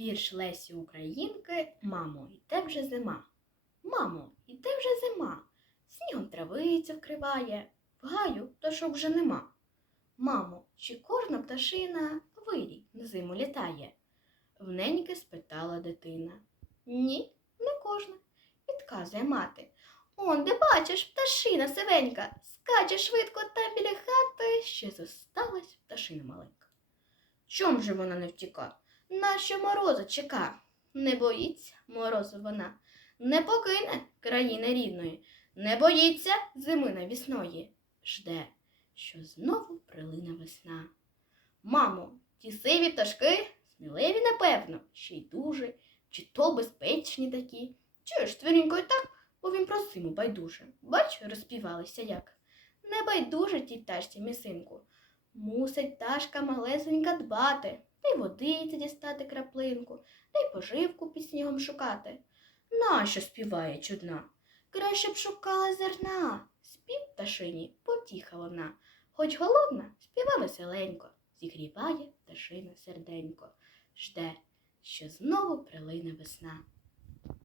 Вірш Лесі Українки Мамо, йде вже зима. Мамо, йде вже зима. Снігом травиця вкриває, в гаю пташок вже нема. Мамо, чи кожна пташина вирій на зиму літає? Вненьки спитала дитина. Ні, не кожна, відказує мати. Он, де бачиш, пташина сивенька, скаче швидко та біля хати, ще зосталась пташина маленька. Чом же вона не втіка? Нащо морозу чека? Не боїться морозу вона, не покине країни рідної, не боїться зими навісної, жде, що знову прилине весна. Мамо, ті сиві пташки сміливі, напевно, ще й дуже, чи то безпечні такі. Чуєш, твірінько, і так, бо він про зиму байдуже. Бач, розпівалися як. Не байдуже тій пташці місинку. Мусить пташка малесенька дбати, та й водиці дістати краплинку, та й поживку під снігом шукати. Нащо співає чудна? Краще б шукала зерна. Спів пташині потіха вона. Хоч голодна, співа веселенько, зігріває пташина серденько, жде, що знову прилине весна.